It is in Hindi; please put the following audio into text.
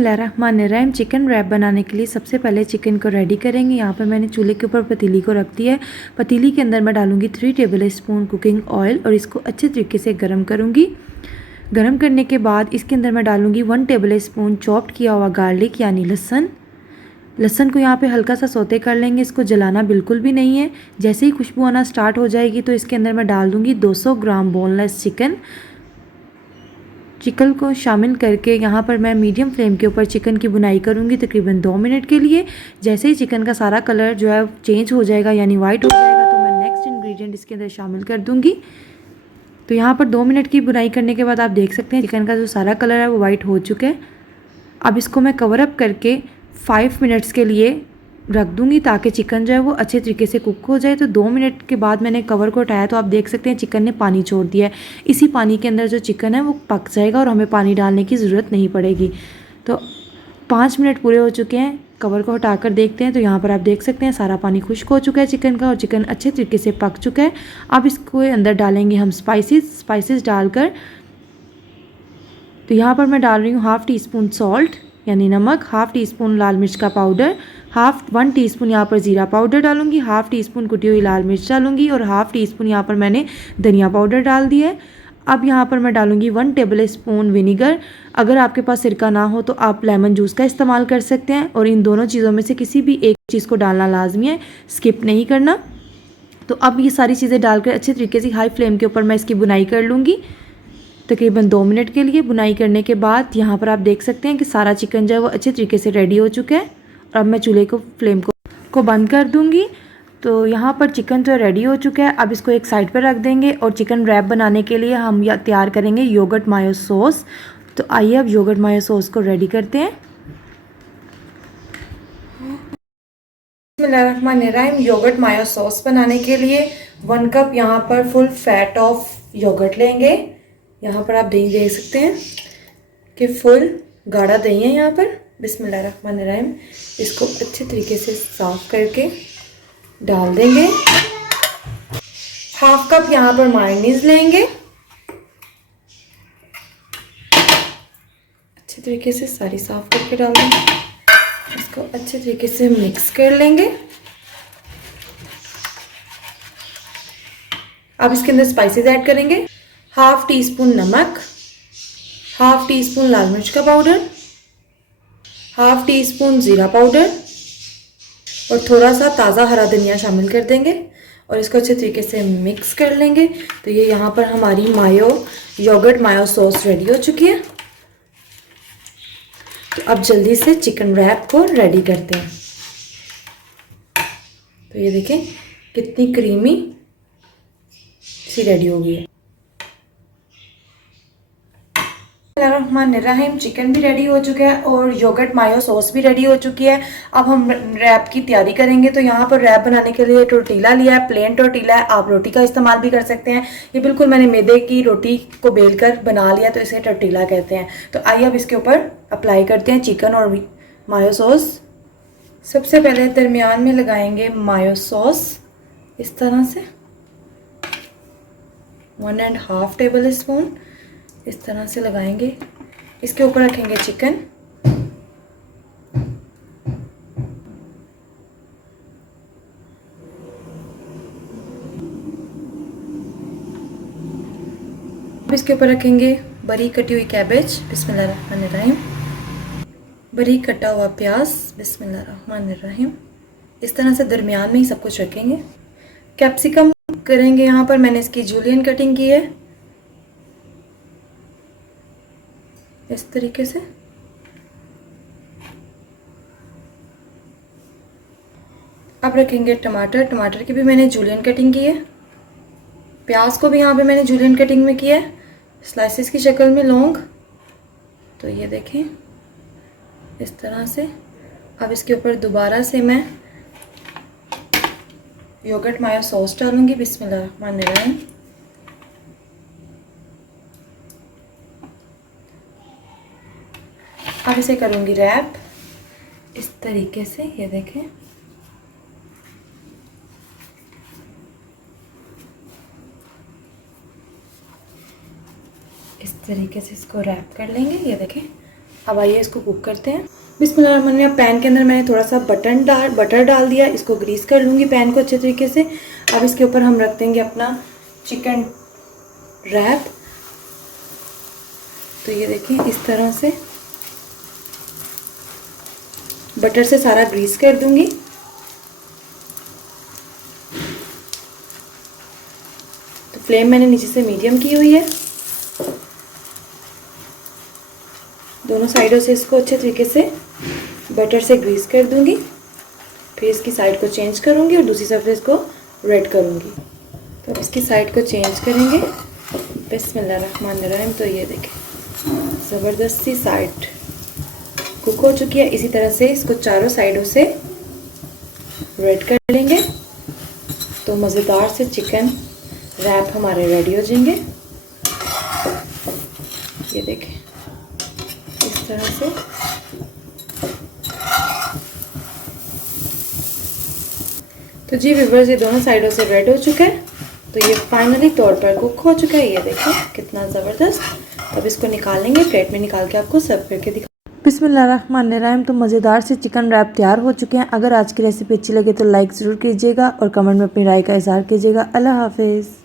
बिस्मिल्लाहिर्रहमानिर्रहीम। चिकन रैप बनाने के लिए सबसे पहले चिकन को रेडी करेंगे। यहाँ पर मैंने चूल्हे के ऊपर पतीली को रख दिया है। पतीली के अंदर मैं डालूंगी 3 टेबल स्पून कुकिंग ऑयल और इसको अच्छे तरीके से गर्म करूँगी। गर्म करने के बाद इसके अंदर मैं डालूँगी 1 टेबल स्पून चॉप्ड किया हुआ गार्लिक यानी लहसुन। लहसुन को यहाँ पे हल्का सा सौते कर लेंगे, इसको जलाना बिल्कुल भी नहीं है। जैसे ही खुशबू आना स्टार्ट हो जाएगी तो इसके अंदर मैं डाल दूँगी 200 ग्राम बोनलेस चिकन को शामिल करके यहाँ पर मैं मीडियम फ्लेम के ऊपर चिकन की बुनाई करूँगी तकरीबन 2 मिनट के लिए। जैसे ही चिकन का सारा कलर जो है चेंज हो जाएगा यानी वाइट हो जाएगा तो मैं नेक्स्ट इंग्रेडिएंट इसके अंदर शामिल कर दूँगी। तो यहाँ पर 2 मिनट की बुनाई करने के बाद आप देख सकते हैं चिकन का जो सारा कलर है वो वाइट हो चुका है। अब इसको मैं कवर अप करके 5 मिनट्स के लिए रख दूँगी ताकि चिकन जो है वो अच्छे तरीके से कुक हो जाए। तो 2 मिनट के बाद मैंने कवर को हटाया तो आप देख सकते हैं चिकन ने पानी छोड़ दिया है। इसी पानी के अंदर जो चिकन है वो पक जाएगा और हमें पानी डालने की ज़रूरत नहीं पड़ेगी। तो 5 मिनट पूरे हो चुके हैं, कवर को हटाकर देखते हैं तो यहाँ पर आप देख सकते हैं सारा पानी खुश्क हो चुका है चिकन का और चिकन अच्छे तरीके से पक चुका है। अब इसको अंदर डालेंगे हम स्पाइसेस डालकर। तो यहाँ पर मैं डाल रही हूँ 1/2 टीस्पून सॉल्ट यानी नमक, 1/2 टीस्पून लाल मिर्च का पाउडर, 1 टीस्पून यहाँ पर ज़ीरा पाउडर डालूंगी, 1/2 टीस्पून कुटी हुई लाल मिर्च डालूंगी और 1/2 टीस्पून यहाँ पर मैंने धनिया पाउडर डाल दिया है। अब यहाँ पर मैं डालूंगी 1 टेबल स्पून विनीगर। अगर आपके पास सिरका ना हो तो आप लेमन जूस का इस्तेमाल कर सकते हैं और इन दोनों चीज़ों में से किसी भी एक चीज़ को डालना लाजमी है, स्किप नहीं करना। तो अब ये सारी चीज़ें डालकर अच्छे तरीके से हाई फ्लेम के ऊपर मैं इसकी बुनाई कर लूँगी तकरीबन 2 मिनट के लिए। बुनाई करने के बाद यहाँ पर आप देख सकते हैं कि सारा चिकन जो है वो अच्छे तरीके से रेडी हो चुका है और अब मैं चूल्हे को फ्लेम को बंद कर दूँगी। तो यहाँ पर चिकन जो रेडी हो चुका है, अब इसको एक साइड पर रख देंगे और चिकन रैप बनाने के लिए हम तैयार करेंगे योगर्ट मायो सॉस। तो आइए अब योगर्ट मायो सॉस को रेडी करते हैं। बिस्मिल्लाहिर्रहमानिर्रहीम। योगर्ट मायो सॉस बनाने के लिए 1 कप यहाँ पर फुल फैट ऑफ योगर्ट लेंगे। यहाँ पर आप दही देख सकते हैं कि फुल गाढ़ा दही है यहाँ पर। बिस्मिल्लाहिर्रहमानिर्रहीम। इसको अच्छे तरीके से साफ करके डाल देंगे। 1/2 कप यहाँ पर मायोनीज लेंगे, अच्छे तरीके से सारी साफ करके डाल देंगे। इसको अच्छे तरीके से मिक्स कर लेंगे। अब इसके अंदर स्पाइसेस ऐड करेंगे। 1/2 टीस्पून नमक, 1/2 टीस्पून लाल मिर्च का पाउडर, 1/2 टीस्पून ज़ीरा पाउडर और थोड़ा सा ताज़ा हरा धनिया शामिल कर देंगे और इसको अच्छे तरीके से मिक्स कर लेंगे। तो ये यहाँ पर हमारी योगर्ट मायो सॉस रेडी हो चुकी है। तो अब जल्दी से चिकन रैप को रेडी करते हैं। तो ये देखें कितनी क्रीमी सी रेडी हो गई है। बिस्मिल्लाहिर्रहमानिर्रहीम। चिकन भी रेडी हो चुका है और योगर्ट मायो सॉस भी रेडी हो चुकी है। अब हम रैप की तैयारी करेंगे। तो यहाँ पर रैप बनाने के लिए टोर्टिला लिया है, प्लेन टोर्टिला है, आप रोटी का इस्तेमाल भी कर सकते हैं। ये बिल्कुल मैंने मैदे की रोटी को बेलकर बना लिया तो इसे टोर्टिला कहते हैं। तो आइए अब इसके ऊपर अप्लाई करते हैं चिकन और मायो सॉस। सबसे पहले दरमियान में लगाएंगे मायो सॉस इस तरह से 1.5 टेबल स्पून इस तरह से लगाएंगे। इसके ऊपर रखेंगे चिकन, अब इसके ऊपर रखेंगे बारीक कटी हुई कैबेज। बिस्मिल्लाहिर्रहमानिर्रहीम। बारीक कटा हुआ प्याज। बिस्मिल्लाहिर्रहमानिर्रहीम। इस तरह से दरमियान में ही सब कुछ रखेंगे। कैप्सिकम करेंगे, यहाँ पर मैंने इसकी जूलियन कटिंग की है इस तरीके से। अब रखेंगे टमाटर, टमाटर की भी मैंने जूलियन कटिंग की है। प्याज को भी यहाँ पे मैंने जूलियन कटिंग में किया है स्लाइसेस की शक्ल में लॉन्ग। तो ये देखें इस तरह से। अब इसके ऊपर दोबारा से मैं योगर्ट मायो सॉस डालूंगी। बिस्मिल्लाहिर्रहमानिर्रहीम। अब इसे करूंगी रैप इस तरीके से। ये देखें इस तरीके से इसको रैप कर लेंगे। ये देखें अब आइए इसको कुक करते हैं। बिस्मिल्लाहिर्रहमानिर्रहीम। पैन के अंदर मैंने थोड़ा सा बटर डाल दिया। इसको ग्रीस कर लूँगी पैन को अच्छे तरीके से। अब इसके ऊपर हम रख देंगे अपना चिकन रैप। तो ये देखिए इस तरह से बटर से सारा ग्रीस कर दूंगी। तो फ्लेम मैंने नीचे से मीडियम की हुई है। दोनों साइडों से इसको अच्छे तरीके से बटर से ग्रीस कर दूंगी। फिर इसकी साइड को चेंज करूंगी और दूसरी तरफ से इसको रेड करूंगी। तो अब इसकी साइड को चेंज करेंगे। बिस्मिल्लाहिर्रहमानिर्रहीम। तो ये देखें ज़बरदस्त सी साइड कुक हो चुकी है। इसी तरह से इसको चारों साइडों से रेड कर लेंगे। तो मज़ेदार से चिकन रैप हमारे रेडी हो जाएंगे। ये देखें इस तरह से। तो जी व्यूअर्स, ये दोनों साइडों से रेड हो चुका है। तो ये फाइनली तौर पर कुक हो चुका है। ये देखें कितना ज़बरदस्त। अब इसको निकाल लेंगे, प्लेट में निकाल के आपको सर्व करके दिखा। बिस्मिल्लाहिर्रहमानिर्रहीम। तो मज़ेदार से चिकन रैप तैयार हो चुके हैं। अगर आज की रेसिपी अच्छी लगे तो लाइक ज़रूर कीजिएगा और कमेंट में अपनी राय का इज़हार कीजिएगा। अल्लाह हाफिज़।